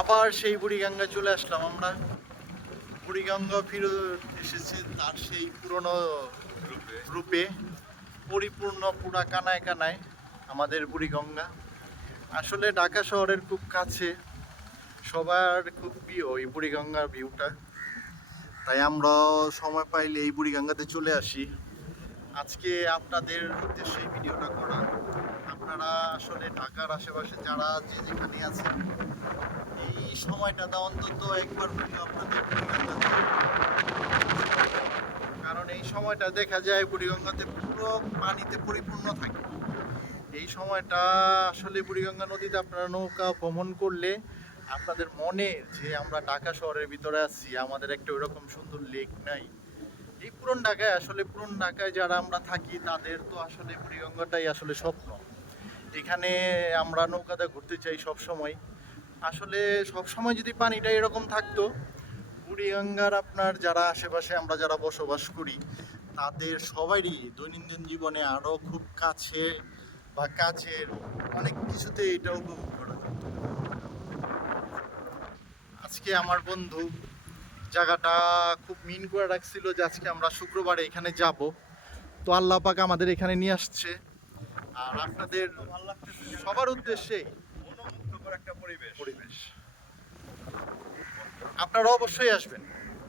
আবার সেই বুড়িগঙ্গা চলে আসলাম আমরা। বুড়িগঙ্গা ফিরে এসেছে তার সেই পুরনো রূপে, পরিপূর্ণ পুরা কানায় কানায় আমাদের বুড়িগঙ্গা। আসলে ঢাকা শহরের খুব কাছে, সবার খুব প্রিয় এই বুড়িগঙ্গার ভিউটা। তাই আমরা সময় পাইলে এই বুড়িগঙ্গাতে চলে আসি। আজকে আপনাদের উদ্দেশ্যে এই ভিডিওটা করা। আপনারা আসলে ঢাকার আশেপাশে যারা যে যেখানে আছেন, এই সময়টাতে অন্তত একবার হলেও আপনাদের বুড়িগঙ্গাতে, কারণ এই সময়টা দেখা যায় বুড়িগঙ্গাতে পুরো পানিতে পরিপূর্ণ থাকে। এই সময়টা আসলে বুড়িগঙ্গা নদীতে আপনারা নৌকা ভ্রমণ করলে আপনাদের মনে যে আমরা ঢাকা শহরের ভিতরে আছি, আমাদের একটা ওইরকম সুন্দর লেক নাই। এই পুরন ঢাকায়, আসলে পুরন ঢাকায় যারা আমরা থাকি তাদের তো আসলে বুড়িগঙ্গাটাই আসলে স্বপ্ন। এখানে আমরা নৌকাতে ঘুরতে চাই সব সময়। আসলে সব সময় যদি পানিটা এরকম থাকতো, বুড়িগঙ্গার আপনার যারা আশেপাশে আমরা যারা বসবাস করি তাদের সবারই দৈনন্দিন জীবনে আরও খুব কাছে বা কাজের অনেক কিছুতে এটা উপভোগ করা যায়। আজকে আমার বন্ধু জায়গাটা খুব মিন করে রাখছিল যে আজকে আমরা শুক্রবারে এখানে যাব। তো আল্লাহ পাক আমাদের এখানে নিয়ে আসছে। আর আপনাদের সবার উদ্দেশ্যেই মনোমুগ্ধকর একটা পরিবেশ। পরিবেশ, আপনারা অবশ্যই আসবেন।